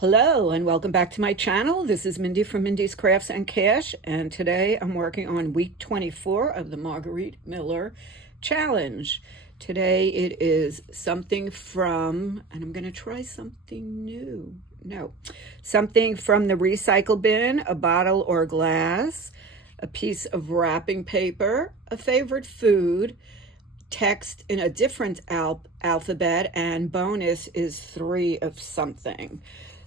Hello and welcome back to my channel. This is Mindy from Mindy's Crafts and Cash, and today I'm working on week 24 of the Margarete Miller challenge. Today it is something from, and I'm going to try something new. Something from the recycle bin, a bottle or glass, a piece of wrapping paper, a favorite food, text in a different alphabet, and bonus is 3 of something.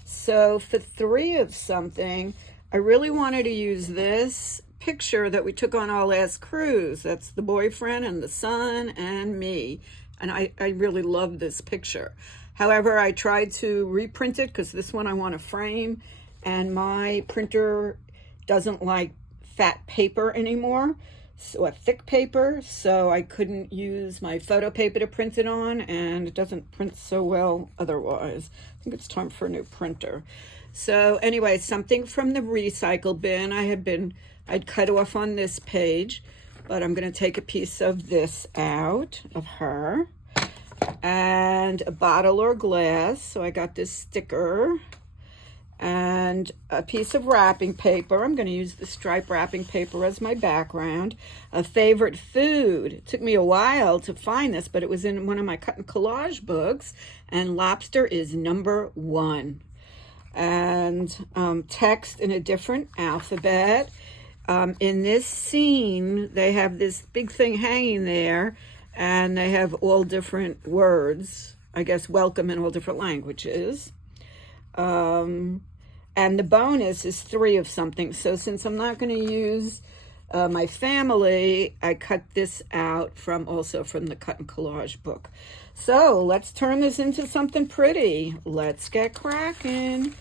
So for 3 of something, I really wanted to use this picture that we took on our last cruise. That's the boyfriend and the son and me. And I really love this picture. However, I tried to reprint it because this one I want to frame, and my printer doesn't like fat paper anymore, so a thick paper, so I couldn't use my photo paper to print it on, and it doesn't print so well otherwise. I think it's time for a new printer. So anyway, something from the recycle bin. I'd cut off on this page, but I'm going to take a piece of this out of her, and a bottle or glass. So I got this sticker and a piece of wrapping paper. I'm going to use the stripe wrapping paper as my background. A favorite food. It took me a while to find this, but it was in one of my cut and collage books, and lobster is number 1. And text in a different alphabet. In this scene, they have this big thing hanging there, and they have all different words, I guess welcome in all different languages. And the bonus is 3 of something. So since I'm not going to use my family, I cut this out also from the cut and collage book. So let's turn this into something pretty. Let's get cracking.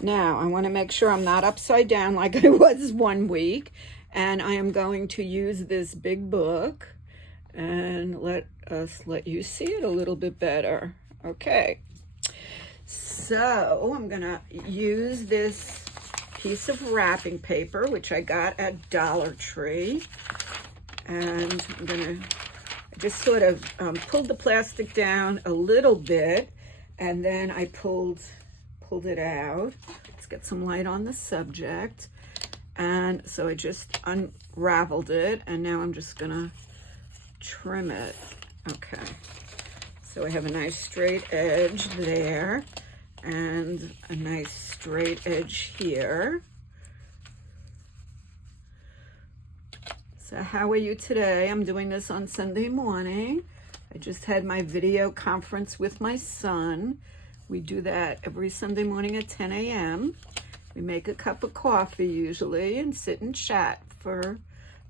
Now, I want to make sure I'm not upside down like I was one week. And I am going to use this big book and let you see it a little bit better. Okay. So I'm gonna use this piece of wrapping paper, which I got at Dollar Tree, and I just sort of pulled the plastic down a little bit, and then I pulled it out. Let's get some light on the subject. And so I just unraveled it, and now I'm just gonna trim it. Okay. So I have a nice straight edge there and a nice straight edge here. So how are you today? I'm doing this on Sunday morning. I just had my video conference with my son. We do that every Sunday morning at 10 a.m. We make a cup of coffee usually and sit and chat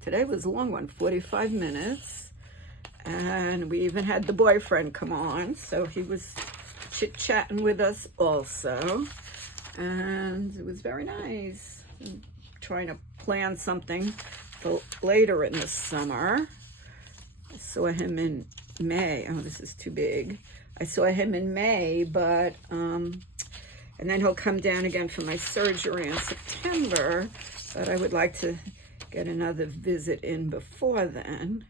today was a long one, 45 minutes. And we even had the boyfriend come on, so he was chit-chatting with us also. And it was very nice. I'm trying to plan something for later in the summer. I saw him in May. Oh, this is too big. I saw him in May, but, and then he'll come down again for my surgery in September, but I would like to get another visit in before then.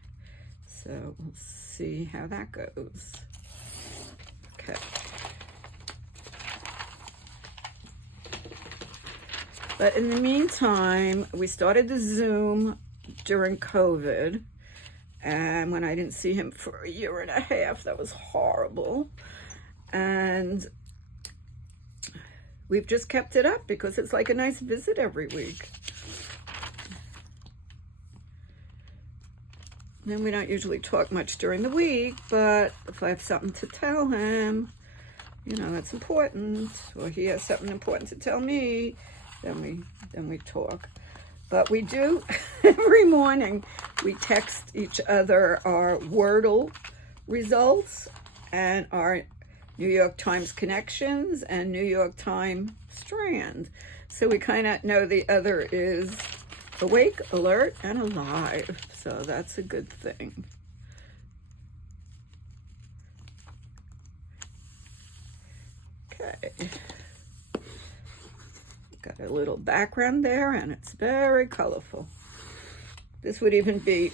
So we'll see how that goes. Okay. But in the meantime, we started the Zoom during COVID. And when I didn't see him for a year and a half, that was horrible. And we've just kept it up because it's like a nice visit every week. And we don't usually talk much during the week, but if I have something to tell him, that's important, or he has something important to tell me, then we talk. But we do, every morning, we text each other our Wordle results and our New York Times connections and New York Times strand. So we kind of know the other is awake, alert, and alive. So that's a good thing. Okay. Got a little background there, and it's very colorful. This would even be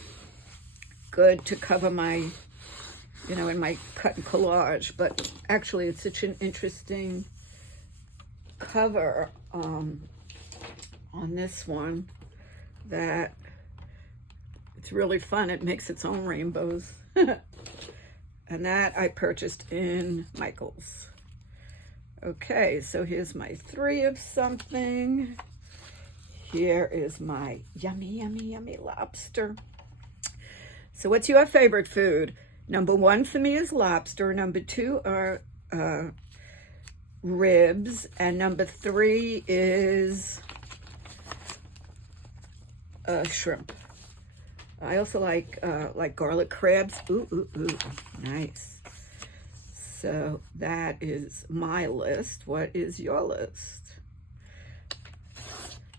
good to cover my, in my cut and collage, but actually it's such an interesting cover on this one that it's really fun. It makes its own rainbows. And that I purchased in Michael's. Okay, so here's my 3 of something. Here is my yummy, yummy, yummy lobster. So what's your favorite food? Number 1 for me is lobster. Number 2 are ribs. And number 3 is shrimp. I also like garlic crabs. Ooh, ooh, ooh, nice. So that is my list. What is your list?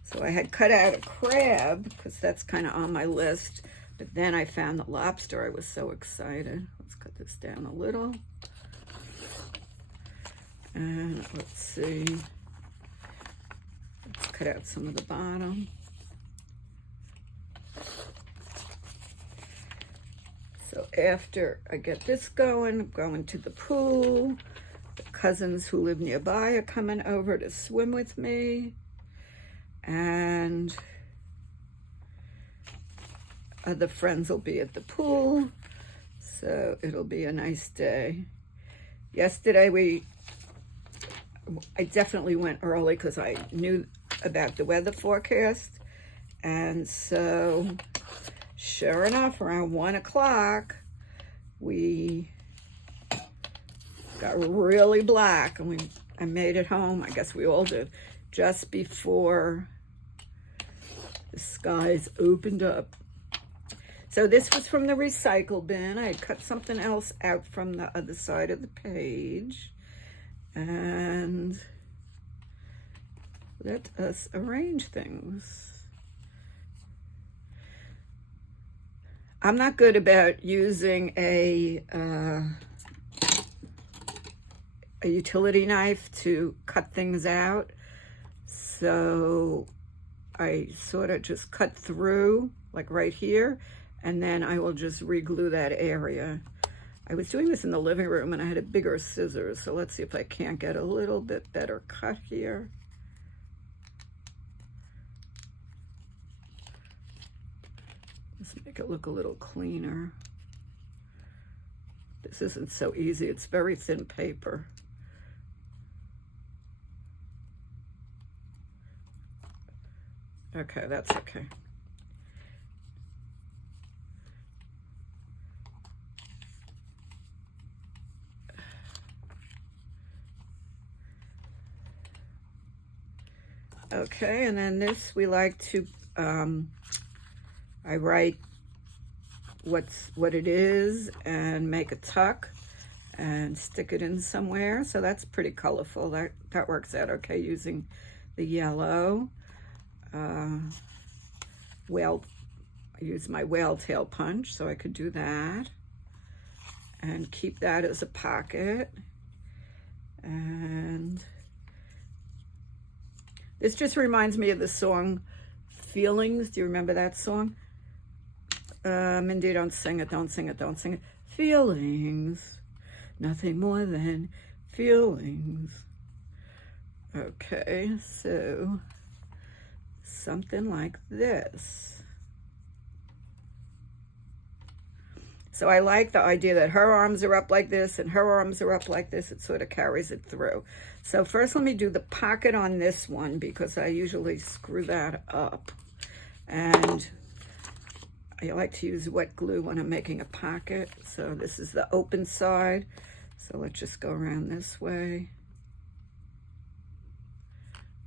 So I had cut out a crab because that's kind of on my list. But then I found the lobster. I was so excited. Let's cut this down a little. And let's see. Let's cut out some of the bottom. So after I get this going, I'm going to the pool. The cousins who live nearby are coming over to swim with me. And other friends will be at the pool. So it'll be a nice day. Yesterday I definitely went early because I knew about the weather forecast. And so sure enough, around 1 o'clock, we got really black, and I made it home. I guess we all did, just before the skies opened up. So this was from the recycle bin. I had cut something else out from the other side of the page, and let us arrange things. I'm not good about using a utility knife to cut things out, so I sort of just cut through, like right here, and then I will just re-glue that area. I was doing this in the living room, and I had a bigger scissors, so let's see if I can't get a little bit better cut here. Let's make it look a little cleaner. This isn't so easy. It's very thin paper. Okay, that's okay. Okay, and then this we like to, I write what it is and make a tuck and stick it in somewhere. So that's pretty colorful. That works out okay using the yellow. I use my whale tail punch, so I could do that and keep that as a pocket. And this just reminds me of the song Feelings. Do you remember that song? Mindy, don't sing it, don't sing it, don't sing it. Feelings, nothing more than feelings. Okay, so something like this. So I like the idea that her arms are up like this and her arms are up like this. It sort of carries it through. So first let me do the pocket on this one because I usually screw that up. And I like to use wet glue when I'm making a pocket. So this is the open side. So let's just go around this way.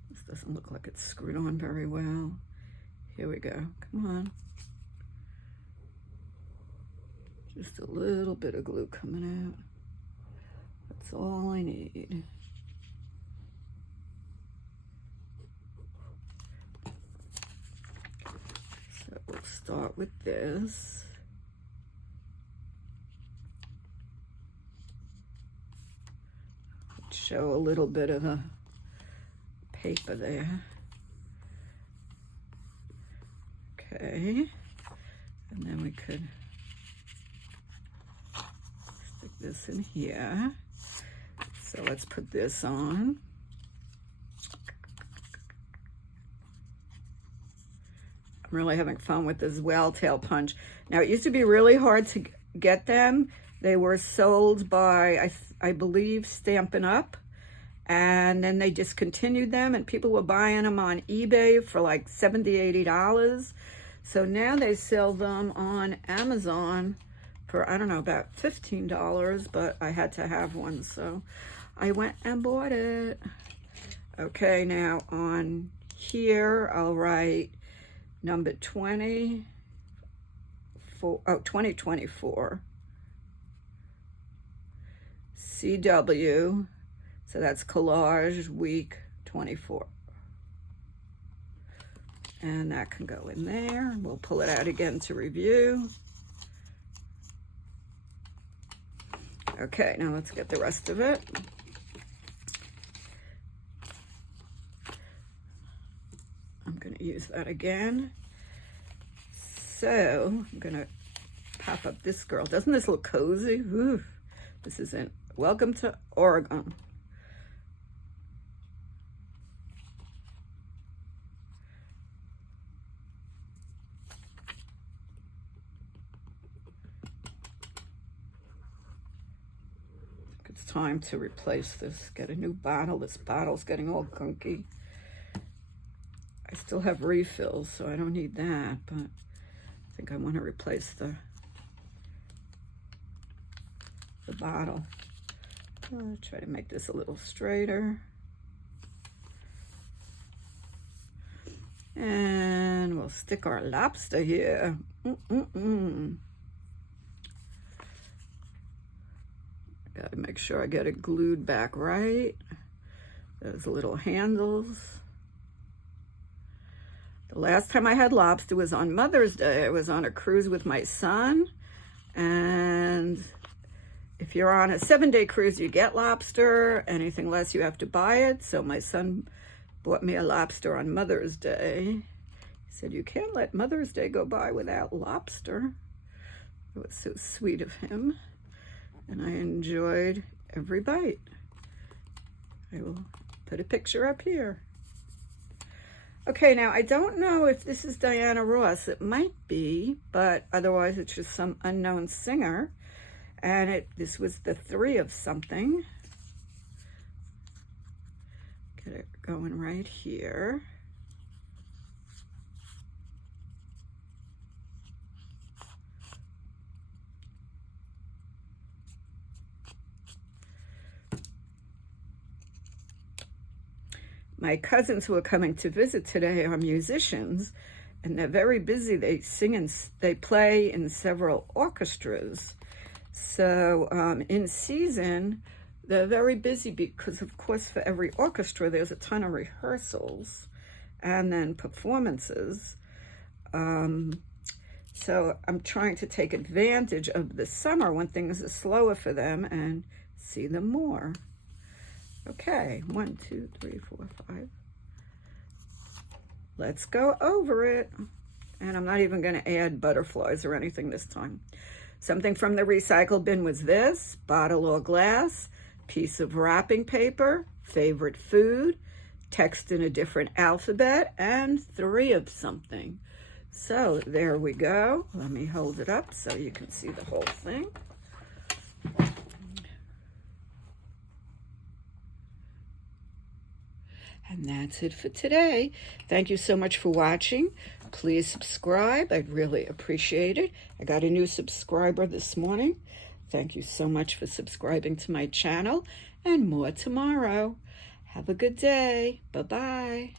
This doesn't look like it's screwed on very well. Here we go. Come on. Just a little bit of glue coming out. That's all I need. So we'll start with this. Let's show a little bit of the paper there. Okay. And then we could this in here. So let's put this on. really having fun with this whale tail punch. Now, it used to be really hard to get them. They were sold by, I believe, Stampin' Up! And then they discontinued them, and people were buying them on eBay for like $70, $80. So now they sell them on Amazon for, I don't know, about $15, but I had to have one, so I went and bought it. Okay, now on here, I'll write number 2024. CW. So that's collage week 24. And that can go in there. We'll pull it out again to review. Okay, now let's get the rest of it. I'm going to use that again. So I'm going to pop up this girl. Doesn't this look cozy? Ooh, this is in Welcome to Oregon. It's time to replace this, get a new bottle. This bottle's getting all gunky. I still have refills, so I don't need that, but I think I want to replace the bottle. I'll try to make this a little straighter. And we'll stick our lobster here. Gotta make sure I get it glued back right. Those little handles. The last time I had lobster was on Mother's Day. I was on a cruise with my son, and if you're on a 7-day cruise, you get lobster. Anything less, you have to buy it. So my son bought me a lobster on Mother's Day. He said, "You can't let Mother's Day go by without lobster." It was so sweet of him, and I enjoyed every bite. I will put a picture up here. Okay, now I don't know if this is Diana Ross. It might be, but otherwise it's just some unknown singer. And this was the 3 of something. Get it going right here. My cousins who are coming to visit today are musicians, and they're very busy. They sing and they play in several orchestras. So in season, they're very busy because, of course, for every orchestra, there's a ton of rehearsals and then performances. So I'm trying to take advantage of the summer when things are slower for them and see them more. Okay, 1, 2, 3, 4, 5. Let's go over it. And I'm not even going to add butterflies or anything this time. Something from the recycle bin was this: bottle or glass, piece of wrapping paper, favorite food, text in a different alphabet, and 3 of something. So there we go. Let me hold it up so you can see the whole thing. And that's it for today. Thank you so much for watching. Please subscribe. I'd really appreciate it. I got a new subscriber this morning. Thank you so much for subscribing to my channel, and more tomorrow. Have a good day. Bye-bye.